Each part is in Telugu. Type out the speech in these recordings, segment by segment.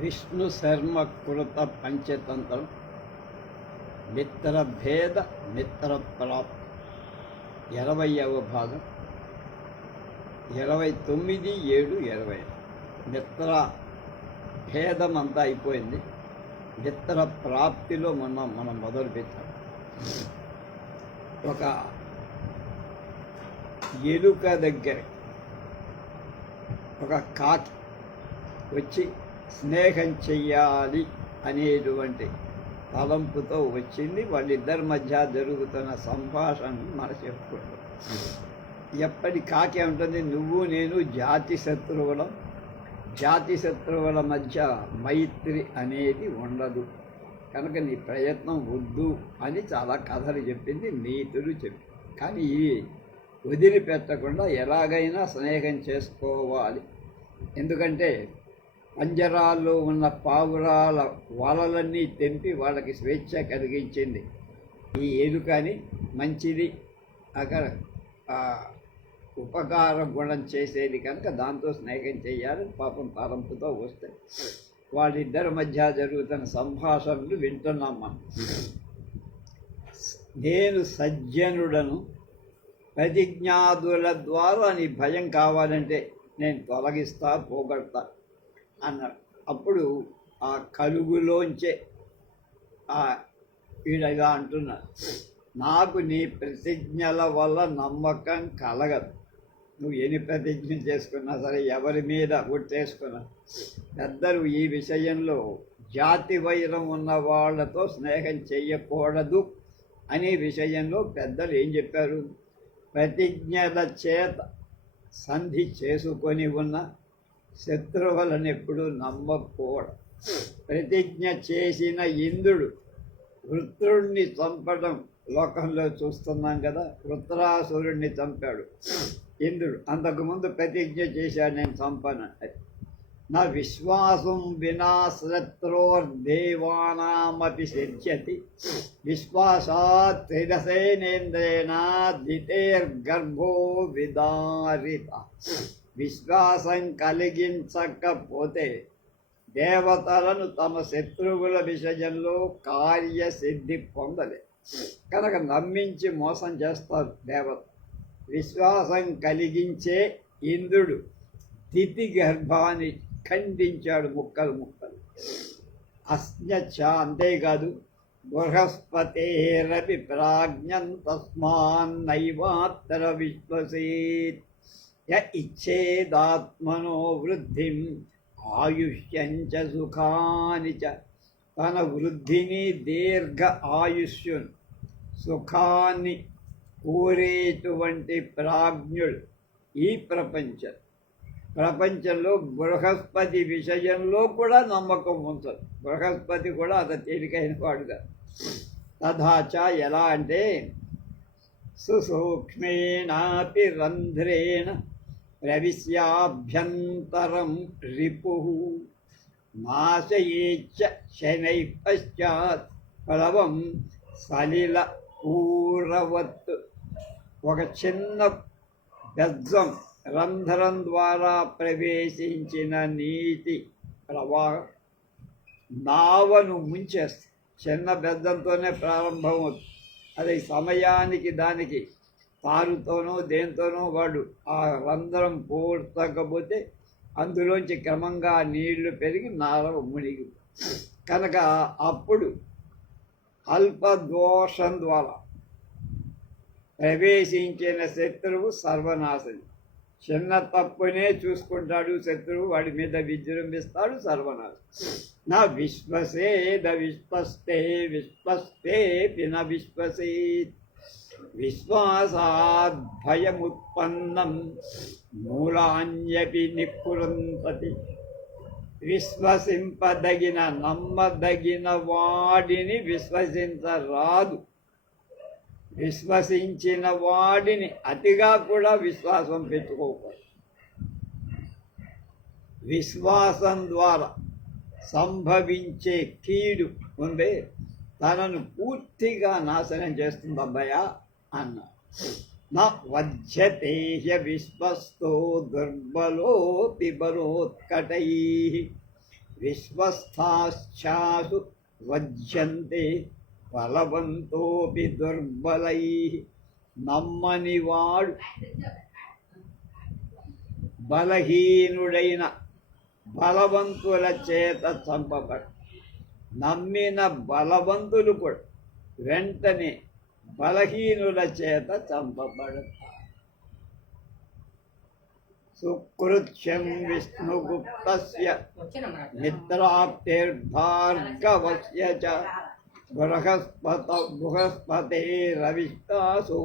విష్ణు శర్మ కృత పంచతంత్రం మిత్రభేద మిత్ర ప్రాప్తి. ఇరవయవ భాగం. ఇరవై తొమ్మిది ఏడు ఇరవై మిత్ర భేదం అంతా అయిపోయింది. మిత్ర ప్రాప్తిలో మనం మనం మొదలుపెట్టాం ఒక ఎలుక దగ్గర ఒక కాకి వచ్చి స్నేహం చెయ్యాలి అనేటువంటి తలంపుతో వచ్చింది. వాళ్ళిద్దరి మధ్య జరుగుతున్న సంభాషణ మన చెప్పుకుంటాం ఎప్పటి కాకి ఉంటుంది నువ్వు నేను జాతి శత్రువులం. జాతి శత్రువుల మధ్య మైత్రి అనేది ఉండదు. కనుక నీ ప్రయత్నం వద్దు అని చాలా కథలు చెప్పింది నీతులు చెప్పి కానీ ఇవి వదిలిపెట్టకుండా ఎలాగైనా స్నేహం చేసుకోవాలి. ఎందుకంటే పంజరాల్లో ఉన్న పావురాల వలలన్నీ తెంపి వాళ్ళకి స్వేచ్ఛ కలిగించింది. ఈ ఎలుకని మంచిది. అక్కడ ఉపకార గుణం చేసేది కనుక దాంతో స్నేహం చేయాలి. పాపం తలంపుతో వస్తే వాళ్ళిద్దరి మధ్య జరుగుతున్న సంభాషణలు వింటున్నాం మనం నేను సజ్జనుడను. ప్రతిజ్ఞాదుల ద్వారా నీ భయం కావాలంటే నేను తొలగిస్తా పోగొడతా. అన్నాడు అప్పుడు ఆ కలుగులోంచే ఆ వీడు ఇలా అంటున్నాడు నాకు నీ ప్రతిజ్ఞల వల్ల నమ్మకం కలగదు. నువ్వు ఎన్ని ప్రతిజ్ఞ చేసుకున్నా సరే ఎవరి మీద గుర్తేసుకున్నా పెద్దలు ఈ విషయంలో జాతి వైరం ఉన్న వాళ్ళతో స్నేహం చేయకూడదు అనే విషయంలో పెద్దలు ఏం చెప్పారు? ప్రతిజ్ఞల చేత సంధి చేసుకొని ఉన్న శత్రువులను ఎప్పుడు నమ్మకూడదు. ప్రతిజ్ఞ చేసిన ఇంద్రుడు వృత్రుణ్ణి చంపడం లోకంలో చూస్తున్నాం కదా వృత్రాసురుణ్ణి చంపాడు ఇంద్రుడు. అంతకుముందు ప్రతిజ్ఞ చేశాడు నేను చంపను నా విశ్వాసం వినా శత్రోర్దేవానామపి సిద్ధ్యతి. విశ్వాసాత్ త్రిదసేనేంద్రేణ దితేర్గర్భో విదారిత. విశ్వాసం కలిగించకపోతే దేవతలను తమ శత్రువుల విషయంలో కార్యసిద్ధి పొందలే. కనుక నమ్మించి మోసం చేస్తారు దేవత. విశ్వాసం కలిగించే ఇంద్రుడు తిథి గర్భాన్ని ఖండించాడు ముక్కలు ముక్కలు. అస్ఞచ్చ అంతేకాదు బృహస్పతేరపి ప్రాజ్ఞం తస్మాన్నైవాత్ర విశ్వసేత్. య ఇచ్చేదాత్మనో వృద్ధిం ఆయుష్యంచ సుఖాని చ. తన వృద్ధిని దీర్ఘ ఆయుష్యును సుఖాన్ని కోరేటువంటి ప్రాజ్ఞుడు ఈ ప్రపంచం. ప్రపంచంలో బృహస్పతి విషయంలో కూడా నమ్మకం ఉంచదు బృహస్పతి కూడా అంత తేలికైన వాడుగా తథాచ ఎలా అంటే సుసూక్ష్మేణాపి రంధ్రేణ ప్రవిశ్యాభ్యంతరం రిపు నాశయేచ్చ శనై పశ్చాత్ ప్లవం సలిల పూరవత్ ఒక చిన్న బెజ్జం రంధ్రం ద్వారా ప్రవేశించిన నీటి ప్రవాహం నావను ముంచేస్తుంది చిన్న బెజ్జంతోనే ప్రారంభమవుతుంది అది సమయానికి దానికి తారుతోనో దేంతోనో వాడు ఆ రంధ్రం పూర్తకపోతే అందులోంచి క్రమంగా నీళ్ళు పెరిగి నారవ మునిగి కనుక అప్పుడు అల్పదోషం ద్వారా ప్రవేశించిన శత్రువు సర్వనాశని చిన్న తప్పునే చూసుకుంటాడు శత్రువు వాడి మీద విజృంభిస్తాడు సర్వనాశం నా విశ్వసేద విశ్వస్తే విశ్వస్తే పిన విశ్వసేత్. విశ్వాసాద్భయముత్పన్నం మూలాన్యపి నిపురంతతి విశ్వసింపదగిన నమ్మదగిన వాడిని విశ్వసించరాదు. విశ్వసించిన వాడిని అతిగా కూడా విశ్వాసం పెట్టుకోకూడదు. విశ్వాసం ద్వారా సంభవించే కీడు ఉందే తనను పూర్తిగా నాశనం చేస్తుంది అబ్బాయా అన్న. వజ్యతే హ్య విశ్వస్తో దుర్బలో పిబలోత్కటై విశ్వస్థాశ్చాసు వజ్యంతే బలవంతోపి దుర్బలై. నమ్మనివాడు బలహీనుడైన బలవంతుల చేత చంపబడు. నమ్మిన బలవంతులు కూడా వెంటనే బలహీనుల చేత చంపబడతారు సుకృత్యం విష్ణుగుప్తస్య మిత్రాప్తిర్భార్గవస్య చ. బృహస్పత బృహస్పతే రవిష్టాసు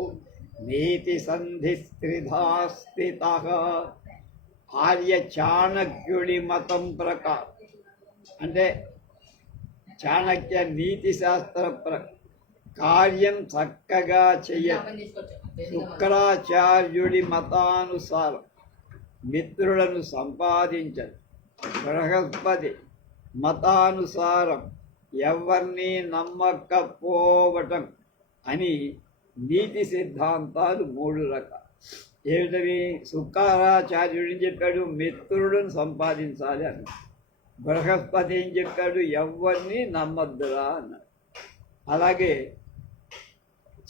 నీతి సంధిస్త్రిధా స్థిత ఆర్య చాణక్యుడి మతం ప్రకారం అంటే చాణక్య నీతి శాస్త్ర కార్యం చక్కగా చెయ్య శుక్రాచార్యుడి మతానుసారం మిత్రులను సంపాదించదు. బృహస్పతి మతానుసారం ఎవరిని నమ్మకపోవటం అని నీతి సిద్ధాంతాలు మూడు రకాలు. ఏమిటవి? శుక్రాచార్యుడిని చెప్పాడు? మిత్రులను సంపాదించాలి అని బృహస్పతి ఏం చెప్పాడు? ఎవరిని నమ్మద్దురా అన్నాడు. అలాగే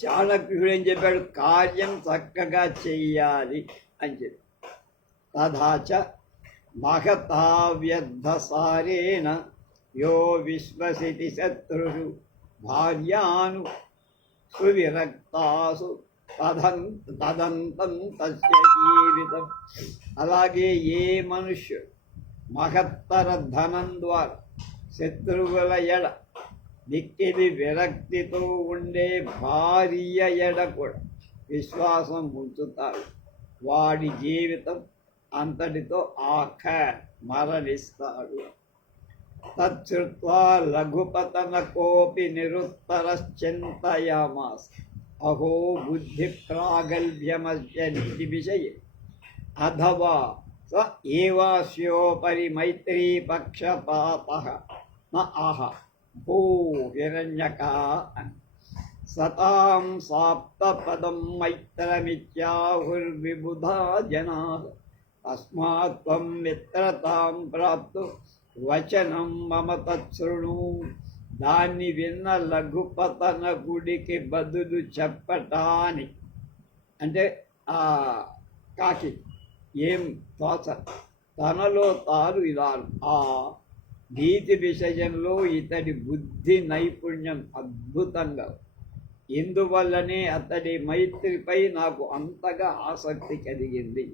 చాణక్యుడు ఏం చెప్పాడు? కార్యం చక్కగా చెయ్యాలి అని చెప్పి. తథాచ మహతావ్యర్థసారేణ యో విశ్వసితి శత్రుషు భార్యాను సువిరక్తాసు తదం తదంతం తస్య జీవితం. అలాగే ఏ మనుష్యుడు మహత్తర ధనం ద్వారా శత్రువుల ఎడ మిక్కిలి విరక్తితో ఉండే భార్య ఎడ కూడా విశ్వాసం ఉంచుతాడు. వాడి జీవితం అంతటితో ఆఖ మరణిస్తాడు. తచ్చుత్వా లఘుపతన కోపి నిరుత్తరశ్చింతయామాస్. అహో బుద్ధి ప్రాగల్భ్యమస్య నిధి అథవా స ఏవాస్యోపరి మైత్రీపక్షపాత. ఆహ. భూ హిరణ్యక సతాం సాప్తపదం మైత్రమిత్యాహుర్విబుధా జనా తస్మాత్ త్వం మిత్రతాం ప్రాప్తు వచనం మమ తత్సృణు దాన్ని విన్న లఘుపతన గుడికి బదులు చెప్పటాని అంటే ఆ కాకి ఏం తోచ తనలో తాను ఇలా ఆ నీతి విషయంలో ఇతడి బుద్ధి నైపుణ్యం అద్భుతంగా ఇందువల్లనే అతడి మైత్రిపై నాకు అంతగా ఆసక్తి కలిగింది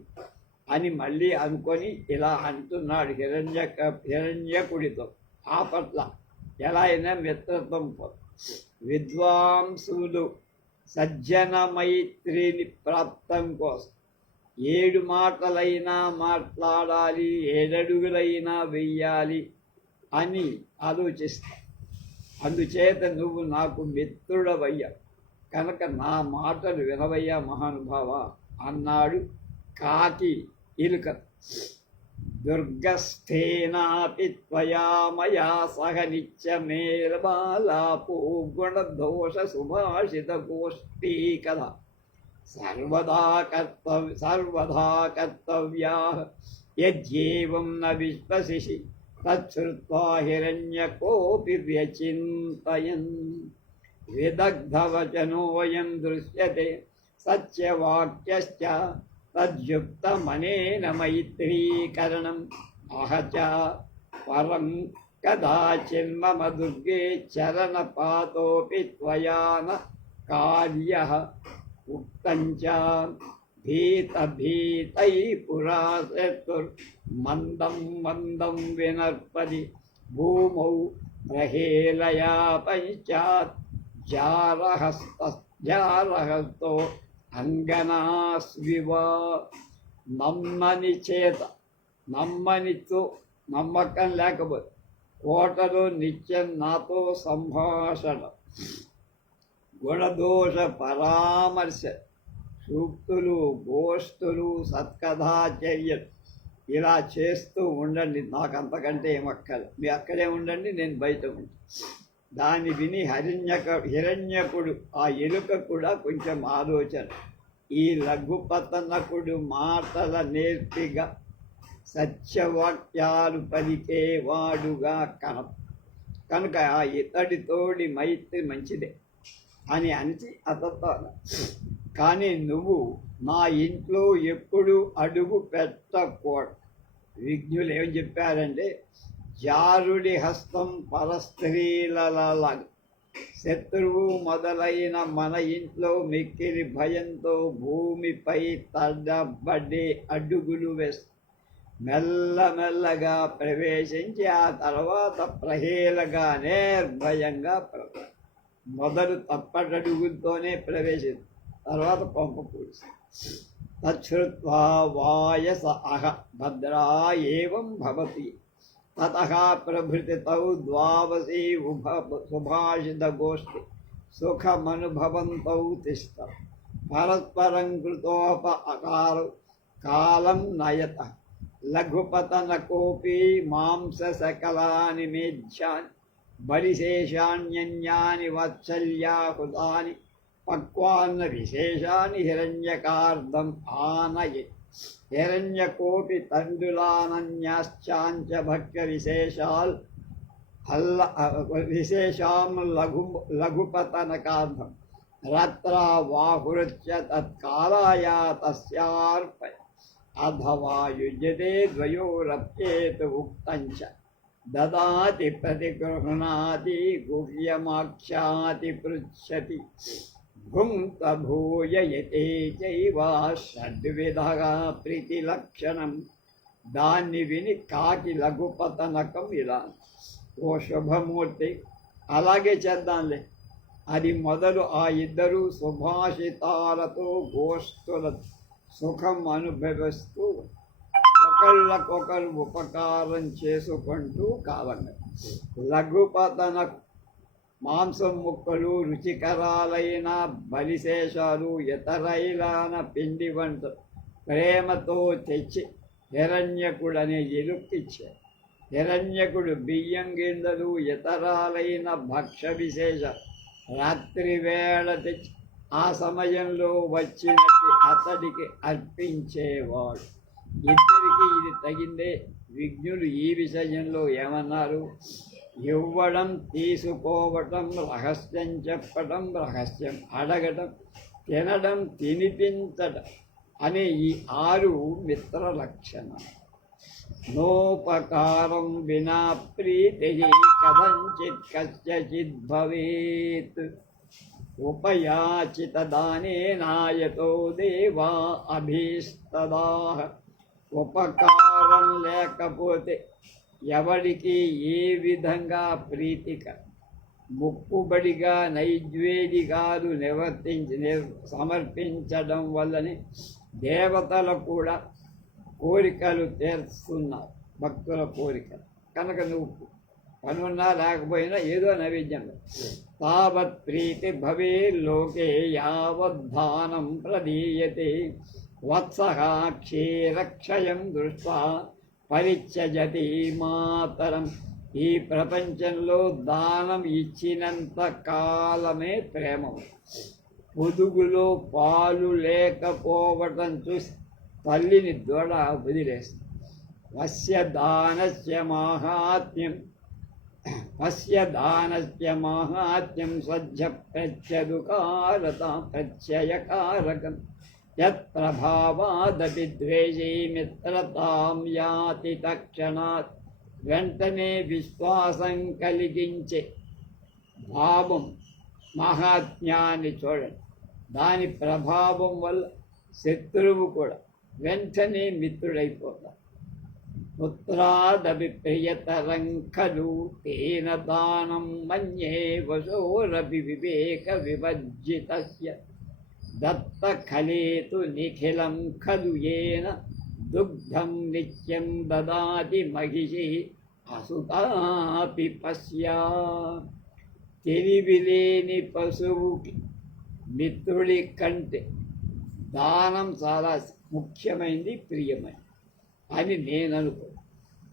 అని మళ్ళీ అనుకొని ఇలా అంటున్నాడు హిరణ్య హిరణ్యకుడితో. ఆ పట్ల ఎలా అయినా మిత్రత్వం విద్వాంసులు సజ్జన మైత్రిని ప్రాప్తం కోసం ఏడు మాటలైనా మాట్లాడాలి ఏడడుగులైనా వెయ్యాలి అని ఆలోచిస్తా అందుచేత నువ్వు నాకు మిత్రుడవయ్యా. కనుక నా మాటలు వినవయ్యా మహానుభావ అన్నాడు కాకి ఇలుక. దుర్గస్థేనాపి త్వయా మయా సహ నిత్యమేర్బాలాపో గుణదోష సుభాషిత గోష్ఠీ కథ. సర్వదా కర్తవ్య సర్వదా కర్తవ్యా యజ్జేవం న విశ్వసిషి. तच्छ्रुत्वा हिरण्यकोऽपि व्यचिन्तयन् विदग्धवचनोऽयं दृश्यते, सत्यवाक्यश्च तद्युक्तमनेन मैत्रीकरणम् अह च परं कदाचिन्मम दुर्गे चरणपातोऽपि त्वया न कार्यः। उक्तं च భీతభీతై పురా శత్రుర్మందం మందం వినర్పది భూమౌ ప్రహేలయా పశ్చాత్ జారహస్త జారహస్తో అంగనాస్వివా. నమ్మని చేత నమ్మనితో నమ్మకం లేకపోతే కోటలో నిత్యం నాతో సంభాషణ. గుణదోష పరామర్శ. సూక్తులు గోష్ఠులు సత్కథాచర్య ఇలా చేస్తూ ఉండండి. నాకు అంతకంటే ఏమక్కల మీ అక్కడే ఉండండి నేను బయట ఉంటాను దాన్ని విని హరిణ్యక హిరణ్యకుడు ఆ ఎలుక కూడా కొంచెం ఆలోచన. ఈ లఘుపతనకుడు మాటల నేర్పిగా సత్యవాక్యాలు పలికేవాడుగా కన కనుక ఆ ఇతడితోడి మైత్రి మంచిదే అని అనిచి అతతో కానీ నువ్వు మా ఇంట్లో ఎప్పుడు అడుగు పెట్టకూడదు. విజ్ఞులు ఏం చెప్పారంటే జారుడి హస్తం పరస్త్రీల శత్రువు మొదలైన మన ఇంట్లో మిక్కిలి భయంతో భూమిపై తడబడి అడుగులు వేస్తూ మెల్లమెల్లగా ప్రవేశించి ఆ తర్వాత ప్రహేళగా నిర్భయంగా మొదలు తప్పటడుగులతోనే ప్రవేశింది తర్వాత పంప పూడిసింది తచ్చుత్వా వాయస అహ భద్రా ఏం భవతి. తత ప్రభృతి తౌ ద్వావసీ ఉభ సుభాషిత గోష్ఠి. సుఖమనుభవంతౌ తిష్ట. పరస్పరం కృతోప అకారు కాలం నయత. లఘుపతన కోపీ మాంస సకలాని మేధ్యాని. బలిశేషాన్యన్యాని వాత్సల్యాహుతాని पक्वान्न विशेषा हिरण्यकार्दम् आनयत् हिरण्यकोऽपि तण्डुलानन्याश्चाञ्च भक्त विशेषा विशेषा लघु लघुपतनकार्धं रत्रा वाहुरुच्य तत्कालाया तस्यार्पय। अथवा युज्यते द्वयोरप्येत उक्तं च ददाति प्रतिगृह्णाति गुह्यमाख्याति पृच्छति। భుంక్త భూయయతే చైవ షడ్విధగా ప్రీతిలక్షణం. దాన్ని విని కాకి లఘుపతనకం ఇలా. ఓ శుభమూర్తి అలాగే చేద్దాంలే. అది మొదలు ఆ ఇద్దరు సుభాషితాలతో గోష్ఠుల సుఖం అనుభవిస్తూ ఒకళ్ళకొకరు ఉపకారం చేసుకుంటూ కాలం లఘుపతనకు మాంసం ముక్కలు రుచికరాలైన బలిశేషాలు ఇతరైలాన పిండి వంట ప్రేమతో తెచ్చి హిరణ్యకుడనే ఎలుక్కిచ్చాడు హిరణ్యకుడు బియ్యం గింజలు ఇతరాలైన భక్ష విశేష రాత్రి వేళ తెచ్చి ఆ సమయంలో వచ్చినట్టు అతడికి అర్పించేవాడు. ఇద్దరికి ఇది తగిందే. విజ్ఞులు ఈ విషయంలో ఏమన్నారు? ఇవ్వడం తీసుకోవటం రహస్యం చెప్పటం రహస్యం అడగటం తినడం తినిపించడం అనే ఈ ఆరు మిత్ర లక్షణం నోపకారం వినా ప్రీతి కథంచిత్ కస్యచిద్ భవేత్. ఉపయాచిత దానేనాయతో దేవా అభీస్తదాహ ఉపకారం లేకపోతే ఎవడికి ఏ విధంగా ప్రీతిక? ముక్కుబడిగా నైద్వేదికాలు నివర్తించి సమర్పించడం వల్లని దేవతలు కూడా కోరికలు తీరుస్తున్నారు భక్తుల కోరికలు. కనుక నువ్వు పనున్నా లేకపోయినా ఏదో నైవేద్యం. తావత్ ప్రీతి భవే లోకే యావద్ధానం ప్రదీయతే. వత్సః క్షీరక్షయం దృష్ట్వా పరిత్యజతి మాతరం ఈ ప్రపంచంలో దానం ఇచ్చినంత కాలమే ప్రేమ. పొదుగులో పాలు లేకపోవటం చూసి తల్లిని దొడ వదిలేస్తుంది మస్య దానస్య మాహాత్మ్యం. అస్య దానస్య మాహాత్మ్యం సజ్జ ప్రత్యదుకారత ప్రత్యయకారకం. యత్ప్రభావాదపి ద్వేషీ మిత్రతాం యాతి తక్షణాత్ వెంటనే విశ్వాసం కలిగించే భావం మహాత్మ్యాన్ని చూడండి దాని ప్రభావం వల్ల శత్రువు కూడా వెంటనే మిత్రుడైపోతాడు। పుత్రాదపి ప్రియతరం ఖలు తేన దానం మన్యే వశోరపి వివేక వివర్జితస్య దత్త ఖలేతు నిఖిలం ఖలు ఏన దుగ్ధం నిత్యం దదాతి మహిషి అసుతాపి పశ్యా తెలివిలేని పశువుకి మిత్రుడి కంటే దానం చాలా ముఖ్యమైనది ప్రియమైనది అని నేను అనుకో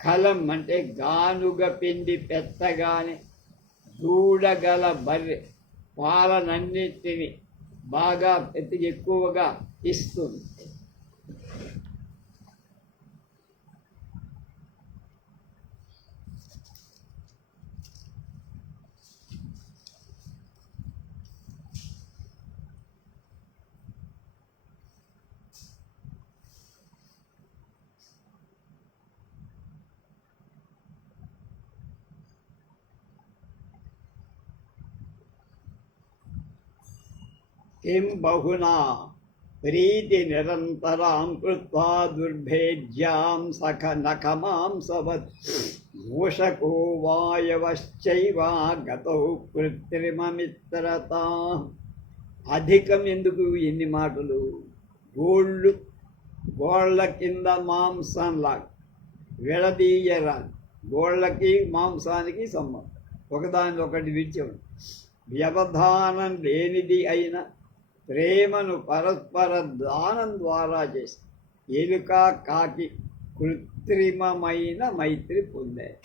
కలం అంటే గానుగ పిండి పెత్తగానే దూడగల బర్రె పాలనన్నిటిని బాగా ఎత్తి ఎక్కువగా ఇస్తుంది. किं बहुना प्रीतिनिरन्तरां कृत्वा दुर्भेद्यां सख नखमांसवत् मूषको वायवश्चैव గతౌ కృత్రిమమిత్రత అధికం ఎందుకు ఇన్ని మాటలు గోళ్ళు గోళ్ళ కింద మాంసంలా విడదీయరాదు గోళ్ళకి మాంసానికి సంబంధం ఒకదాని ఒకటి విడిచి వ్యవధానం లేనిది అయిన ప్రేమను పరస్పర దానం ద్వారా చేసి ఎలుక కాకి కృత్రిమమైన మైత్రి పొందాయి.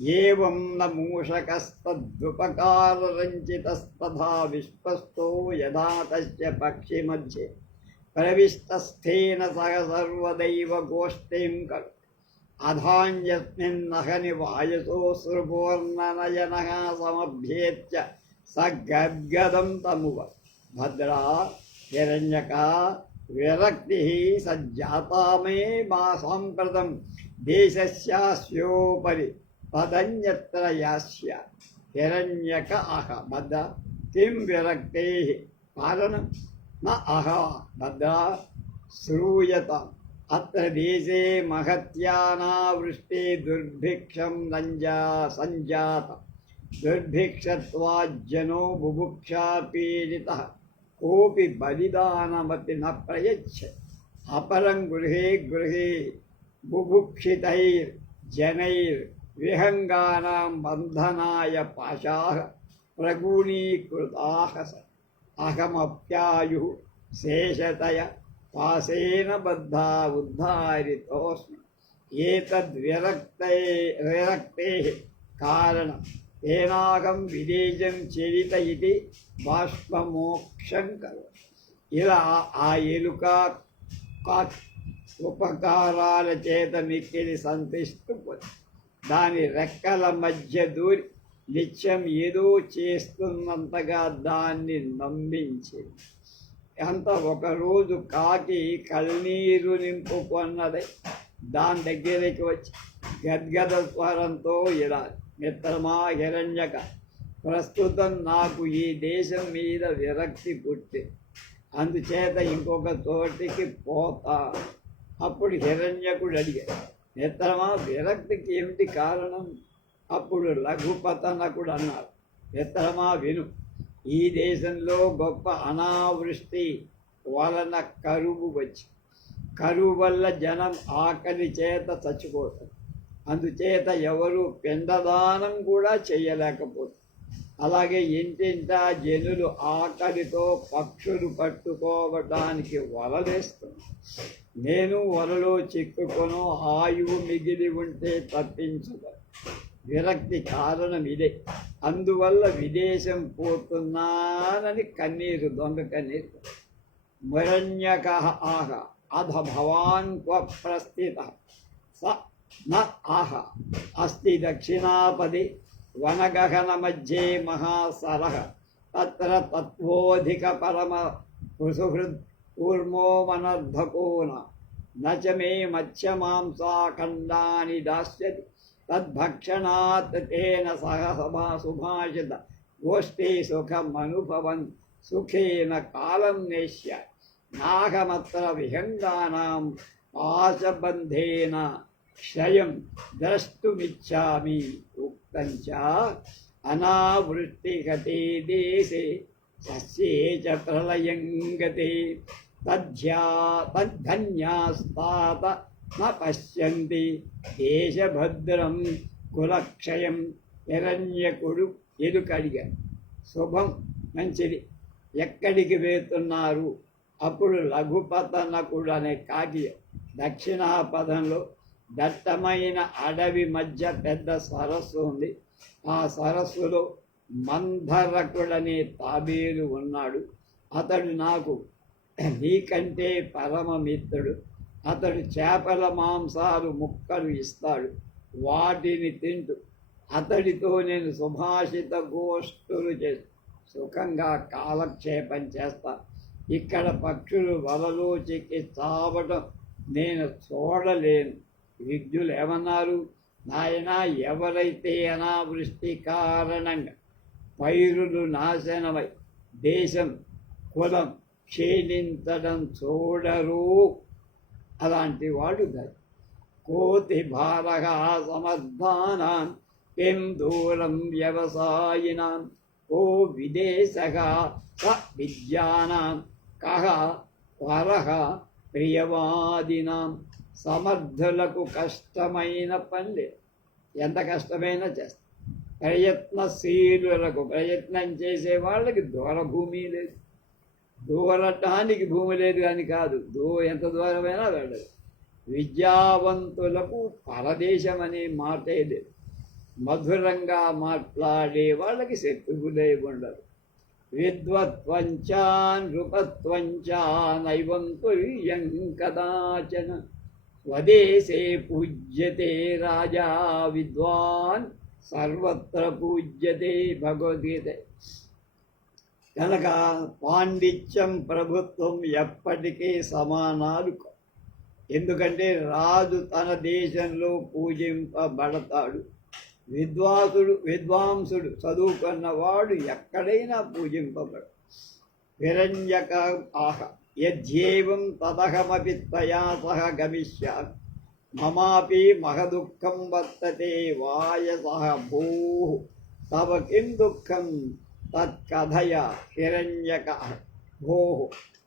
ఏం నమూషకస్తద్వుపకారరంచితస్తథా విశ్వస్తో యథా పక్షి మధ్య ప్రవిష్టస్థేన సహ సర్వదైవ గోష్ఠీం కరు. అధాన్యస్మిన్నహని వాయసో సృపూర్ణనయనः సమభ్యేత్య స గద్గదం తమువ. భద్రా హిరణ్యక విరక్తి సజ్జాతా మే మా సాంప్రదం దేశస్యాస్యోపరి తదన్యత్ర యాస్య హిరణ్యక అహ భద్ర కిం విరక్తే కారణం న అహ భద్ర శ్రూయత అత్ర దేశే మహత్యానావృష్టి దుర్భిక్షం నంజా సంజాత దుర్భిక్షత్వాజ్జనో బుభుక్షా పీడిత కోపి బలిదానమతి న ప్రయచ్చ అపరం గృహే గృహే బుభుక్షితైర్ జనైర్ విహంగానాం బంధనాయ పాశా ప్రగూణీకృతాः అహమప్యాయు శేషతయ పాశేన బద్ధా ఉద్ధారితోస్మి ఏతద్విరక్తే విరక్తే కారణం ఏనాగం విదేజం చరిత ఇది బాష్పమోక్షం కల ఇలా ఆ ఎలుక కా- ఉపకారాల చేత మిక్కిలి సంతిస్తూ దాని రెక్కల మధ్య దూరి నిత్యం ఏదో చేస్తున్నంతగా దాన్ని నమ్మించింది అంత ఒకరోజు కాకి కళ్ళనీరు నింపుకొన్నది దాని దగ్గరికి వచ్చి గద్గద స్వరంతో ఇలా మిత్రమా హిరణ్యక ప్రస్తుతం నాకు ఈ దేశం మీద విరక్తి పుట్టి అందుచేత ఇంకొక చోటికి పోతా. అప్పుడు హిరణ్యకుడు అడిగాడు మిత్రమా విరక్తికి ఏమిటి కారణం? అప్పుడు లఘుపతనకుడు అన్నారు మిత్రమా విను ఈ దేశంలో గొప్ప అనావృష్టి వలన కరువు వచ్చి కరువు వల్ల జనం ఆకలి చేత చచ్చిపోతుంది అందుచేత ఎవరు పిండదానం కూడా చేయలేకపోతారు అలాగే ఇంటింట జనులు ఆకలితో పక్షులు పట్టుకోవడానికి వలలేస్తున్నారు నేను వలలో చిక్కుకొను ఆయువు మిగిలి ఉంటే తప్పించదు విరక్తి కారణం ఇదే. అందువల్ల విదేశం పోతున్నానని కన్నీరు దొంగ కన్నీరు. మరణ్యక ఆహ. అధ భవాన్ క్వ ప్రస్థిత. స న ఆహ. అస్తి దక్షిణాపది వనగహన మధ్యే మహాసరః. తత్ర తత్వోధిక పరమ సుహృద్ కూర్మో మనర్ధకోన న చ మే మత్స్యమాంసాఖండాని దాస్యతి. తద్భక్షణాత్ తేన సహ సభా సుభాషిత. గోష్ఠీ సుఖమనుభవన్ సుఖేన కాలం నేష్య. నాగమత్ర విహంగానాం పాశబంధేన క్షయం ద్రష్టుమిచ్చామి. ఉక్తం చ అనావృష్టిగతే దేశే సస్యే చ ప్రళయం గతే. తద్ధ్యా తద్ధన్యాస్తాత న పశ్యంతి దేశభద్రం కులక్షయం హిరణ్యకుడు ఎదుకడిగాడు శుభం మంచిది. ఎక్కడికి వెళ్తున్నారు? అప్పుడు లఘుపతనకుడు అనే కాకి దక్షిణాపథంలో దట్టమైన అడవి మధ్య పెద్ద సరస్సు ఉంది. ఆ సరస్సులో మంధరకుడనే తాబేలు ఉన్నాడు. అతడు నాకు నీకంటే పరమ మిత్రుడు అతడు చేపల మాంసాలు ముక్కలు ఇస్తాడు. వాటిని తింటూ. అతడితో నేను సుభాషిత గోష్ఠులు చే సుఖంగా కాలక్షేపం చేస్తా. ఇక్కడ పక్షులు వలలో చిక్కి చావటం నేను చూడలేను. విజ్ఞులు ఏమన్నారు? నాయన ఎవరైతే అనావృష్టి కారణంగా పైరులు నాశనమై దేశం కులం క్షీణించడం చూడరు. అలాంటి వాడు గది కోతి భారగా సమర్థానాం కిం దూరం వ్యవసాయినాం. కో విదేశగా స విద్యానాం కహ వరహ ప్రియవాదినాం. సమర్థులకు కష్టమైన పని ఎంత కష్టమైనా చేస్తారు ప్రయత్నశీలులకు ప్రయత్నం చేసే వాళ్ళకి దూర భూమి లేదు. దూరటానికి భూమి లేదు అని కాదు. దూ ఎంత దూరమైనా వెళ్ళదు. విద్యావంతులకు పరదేశం అనే మాటే లేదు. మధురంగా మాట్లాడే వాళ్ళకి శత్రువులే ఉండరు విద్వత్వంచా నృపత్వంచా నైవంతుల్యం కదాచన. స్వదేశే పూజ్యతే రాజా విద్వాన్ సర్వత్ర పూజ్యతే భగవద్గీత. కనుక పాండిత్యం ప్రభుత్వం ఎప్పటికీ సమానాలు ఎందుకంటే రాజు తన దేశంలో పూజింపబడతాడు. విద్వాసుడు విద్వాంసుడు చదువుకున్నవాడు ఎక్కడైనా పూజింపబడు. విరంజక ఆహ. యజ్యేవం తదహమపి త్వయా సహ గమిష్యామి మమాపి మహదుఃఖం వర్తతే వాయసహ భూ తవ కిం దుఃఖం తత్కథయ హిరణ్యక భో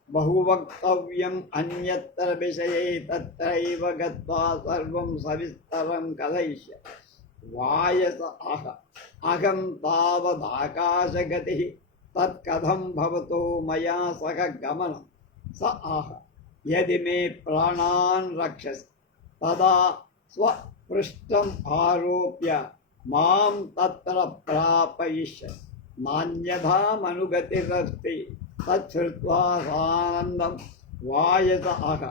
బహువక్తవ్యం అన్యత్ర విషయే తత్రైవ గత్వా సర్వం సవిస్తరం కథయిష్య వాయస అహ అహం తావదాకాశగతి తత్కథం భవతో మయా సహ గమనం స ఆహ యది మే ప్రాణాన్ రక్షస్ తదా స్వపృష్టం ఆరోప్య మాం తత్ర ప్రాపయిష్య నాణ్యథామనుగతిరస్తి తచ్చుత్వా సానందం వాయత అహ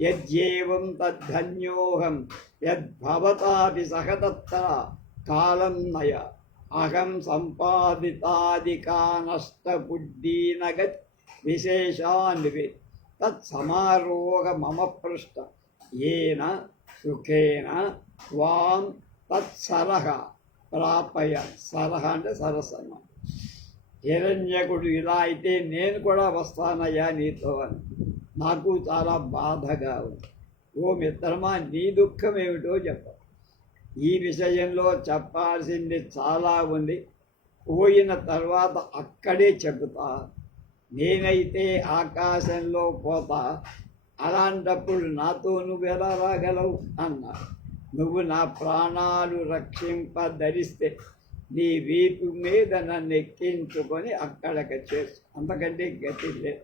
యజ్యేవం తద్ధన్యోహం యద్భవతాపి సహ తత్ర కాలం నయ అహం సంపాదితాదికా నష్టబుద్ధీనగత్ విశేషాన్వి తత్సమారోహ మమ పృష్ట ఏన సుఖేన త్వాం తత్సరహ ప్రాపయ. సరహ అంటే సరసన హిరణ్యకుడు ఇలా అయితే నేను కూడా వస్తానయ్యా నీతో అని. నాకు చాలా బాధగా ఉంది. ఓ మిత్రమా నీ దుఃఖం ఏమిటో చెప్ప. ఈ విషయంలో చెప్పాల్సింది చాలా ఉంది. పోయిన తర్వాత అక్కడే చెబుతా. నేనైతే ఆకాశంలో పోతా. అలాంటప్పుడు నాతో నువ్వెలా రాగలవు అన్నా. నువ్వు నా ప్రాణాలు రక్షింప ధరిస్తే నీ వీపు మీద నన్ను ఎక్కించుకొని అక్కడికి చేసు. అంతకంటే గతి లేదు.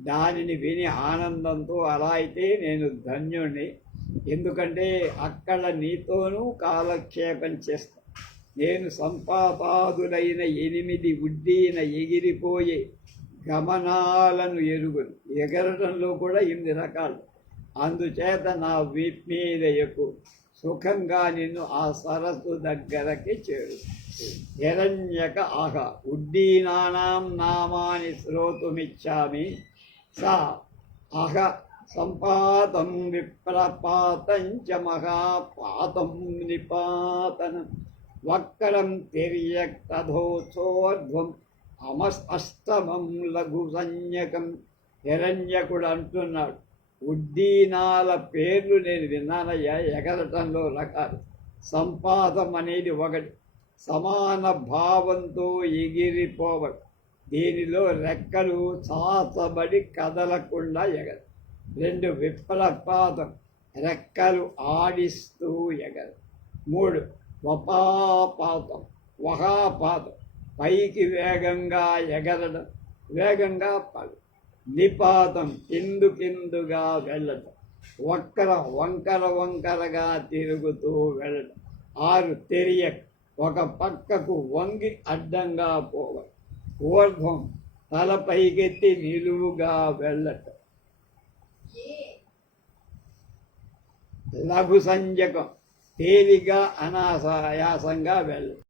దానిని విని ఆనందంతో అలా అయితే నేను ధన్యుణ్ణి. ఎందుకంటే అక్కడ నీతోనూ కాలక్షేపం చేస్తా. నేను సంపాపాదులైన ఎనిమిది ఉడ్డీన ఎగిరిపోయే గమనాలను ఎరుగును. ఎగరడంలో కూడా ఎనిమిది రకాలు. అందుచేత నా విప్మీదయకు మీద ఎక్కువ సుఖంగా నిన్ను ఆ సరస్సు దగ్గరకి చేరు. హిరణ్యక ఆహ. ఉడ్డీనానాం నామాని శ్రోతుమిచ్చామి. సా. అహ సంపాతం విప్రపాతం చ మహాపాతం నిపాతనం. వక్రం తిర్యక్ అమస్తమం అమస్ అష్టమం లఘు సంజ్ఞకం. హిరణ్యకుడు అంటున్నాడు ఉద్దీనాల పేర్లు నేను విన్నానయ్యా ఎగరటంలో రకాలు. సంపాదం అనేది ఒకటి సమాన భావంతో ఎగిరిపోవడం. దీనిలో రెక్కలు చాచబడి కదలకుండా ఎగరు. రెండు విప్లపాతం రెక్కలు ఆడిస్తూ ఎగరు. మూడు వపాపాతం వహాపాతం పైకి వేగంగా ఎగరడం వేగంగా పడు నిపాతం కిందు కిందుగా వెళ్ళడం వక్కర వంకర వంకరగా తిరుగుతూ వెళ్ళడం. ఆరు తెరియ ఒక పక్కకు వంగి అడ్డంగా పోవడం. ఊర్ధ్వం తల పైకెత్తి నిలువుగా వెళ్ళటం. లఘు సంజకం తేలిగా అనాయాసంగా వెళ్ళటం.